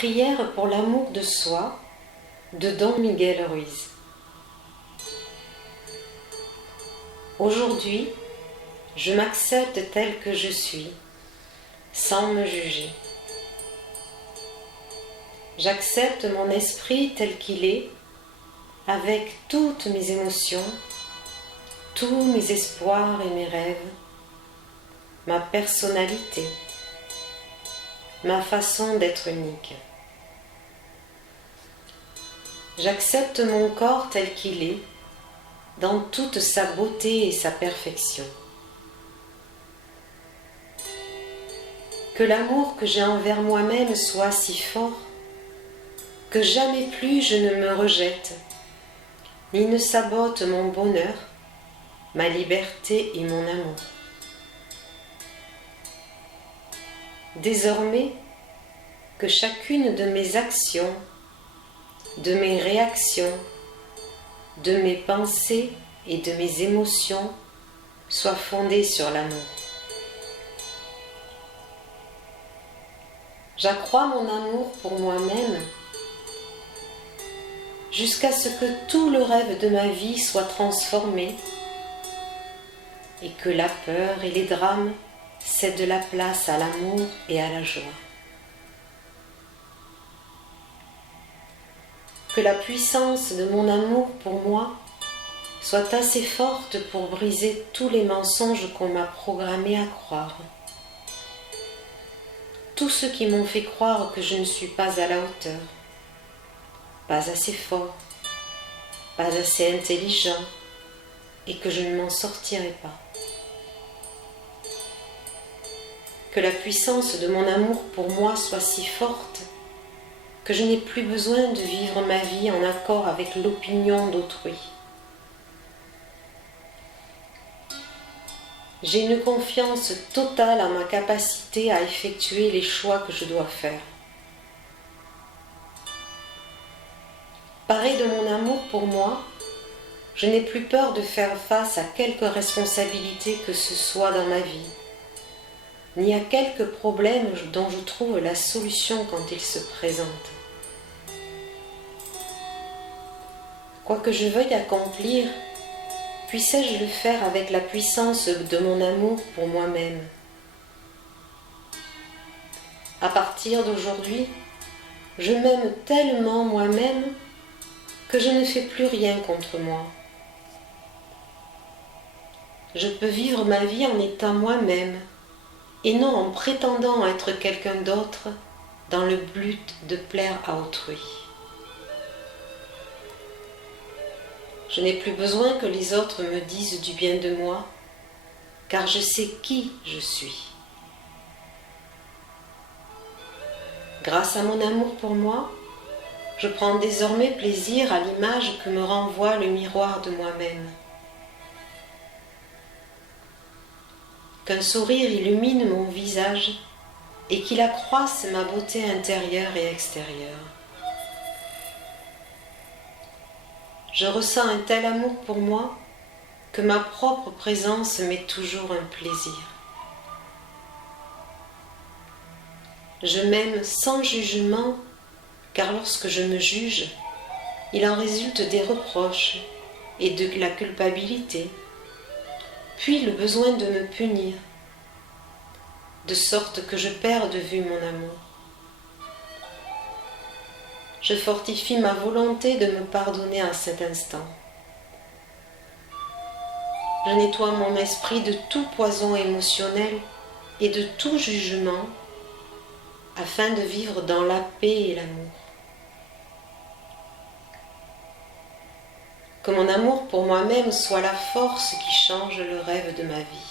Prière pour l'amour de soi de Don Miguel Ruiz. Aujourd'hui, je m'accepte tel que je suis, sans me juger. J'accepte mon esprit tel qu'il est, avec toutes mes émotions, tous mes espoirs et mes rêves, ma personnalité, ma façon d'être unique. J'accepte mon corps tel qu'il est, dans toute sa beauté et sa perfection. Que l'amour que j'ai envers moi-même soit si fort que jamais plus je ne me rejette, ni ne sabote mon bonheur, ma liberté et mon amour. Désormais, que chacune de mes actions, de mes réactions, de mes pensées et de mes émotions soit fondée sur l'amour. J'accrois mon amour pour moi-même jusqu'à ce que tout le rêve de ma vie soit transformé et que la peur et les drames cèdent la place à l'amour et à la joie. Que la puissance de mon amour pour moi soit assez forte pour briser tous les mensonges qu'on m'a programmés à croire. Tous ceux qui m'ont fait croire que je ne suis pas à la hauteur, pas assez fort, pas assez intelligent et que je ne m'en sortirai pas. Que la puissance de mon amour pour moi soit si forte que je n'ai plus besoin de vivre ma vie en accord avec l'opinion d'autrui. J'ai une confiance totale en ma capacité à effectuer les choix que je dois faire. Parée de mon amour pour moi, je n'ai plus peur de faire face à quelque responsabilité que ce soit dans ma vie, ni à quelque problème dont je trouve la solution quand il se présente. Quoi que je veuille accomplir, puissais-je le faire avec la puissance de mon amour pour moi-même. À partir d'aujourd'hui, je m'aime tellement moi-même que je ne fais plus rien contre moi. Je peux vivre ma vie en étant moi-même et non en prétendant être quelqu'un d'autre dans le but de plaire à autrui. Je n'ai plus besoin que les autres me disent du bien de moi, car je sais qui je suis. Grâce à mon amour pour moi, je prends désormais plaisir à l'image que me renvoie le miroir de moi-même. Qu'un sourire illumine mon visage et qu'il accroisse ma beauté intérieure et extérieure. Je ressens un tel amour pour moi que ma propre présence m'est toujours un plaisir. Je m'aime sans jugement, car lorsque je me juge, il en résulte des reproches et de la culpabilité, puis le besoin de me punir, de sorte que je perds de vue mon amour. Je fortifie ma volonté de me pardonner à cet instant. Je nettoie mon esprit de tout poison émotionnel et de tout jugement afin de vivre dans la paix et l'amour. Que mon amour pour moi-même soit la force qui change le rêve de ma vie.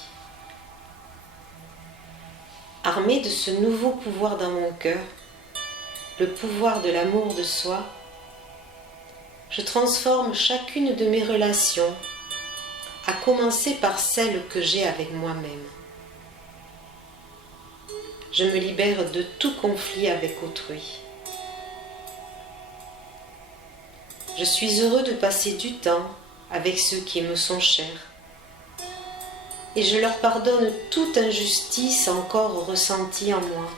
Armée de ce nouveau pouvoir dans mon cœur, le pouvoir de l'amour de soi, je transforme chacune de mes relations, à commencer par celle que j'ai avec moi-même. Je me libère de tout conflit avec autrui. Je suis heureux de passer du temps avec ceux qui me sont chers et je leur pardonne toute injustice encore ressentie en moi.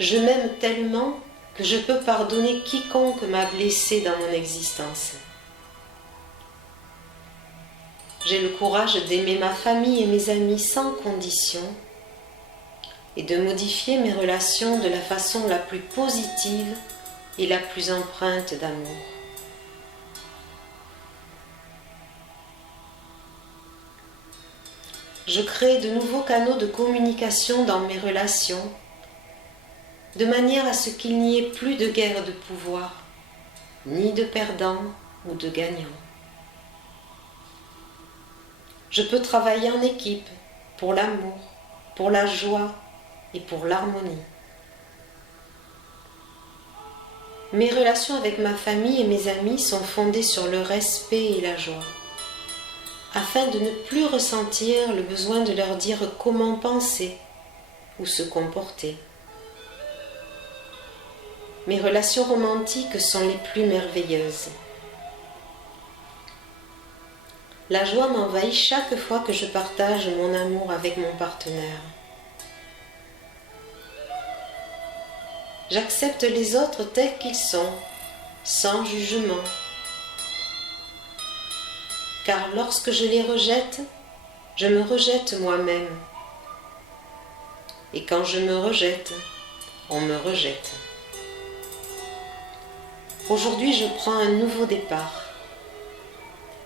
Je m'aime tellement que je peux pardonner quiconque m'a blessé dans mon existence. J'ai le courage d'aimer ma famille et mes amis sans condition et de modifier mes relations de la façon la plus positive et la plus empreinte d'amour. Je crée de nouveaux canaux de communication dans mes relations, de manière à ce qu'il n'y ait plus de guerre de pouvoir, ni de perdants ou de gagnants. Je peux travailler en équipe pour l'amour, pour la joie et pour l'harmonie. Mes relations avec ma famille et mes amis sont fondées sur le respect et la joie, afin de ne plus ressentir le besoin de leur dire comment penser ou se comporter. Mes relations romantiques sont les plus merveilleuses. La joie m'envahit chaque fois que je partage mon amour avec mon partenaire. J'accepte les autres tels qu'ils sont, sans jugement. Car lorsque je les rejette, je me rejette moi-même. Et quand je me rejette, on me rejette. Aujourd'hui, je prends un nouveau départ.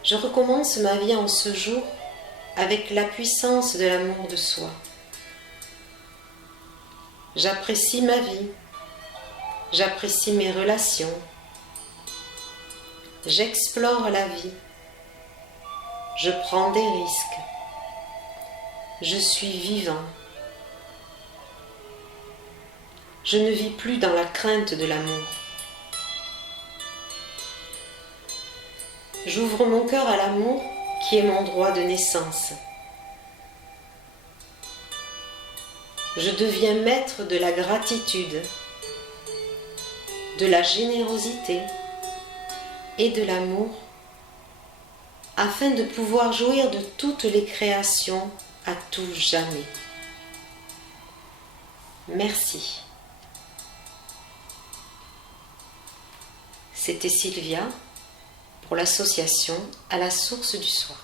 Je recommence ma vie en ce jour avec la puissance de l'amour de soi. J'apprécie ma vie, j'apprécie mes relations, j'explore la vie, je prends des risques, je suis vivant. Je ne vis plus dans la crainte de l'amour. J'ouvre mon cœur à l'amour qui est mon droit de naissance. Je deviens maître de la gratitude, de la générosité et de l'amour afin de pouvoir jouir de toutes les créations à tout jamais. Merci. C'était Sylvia pour l'association à la source du soi.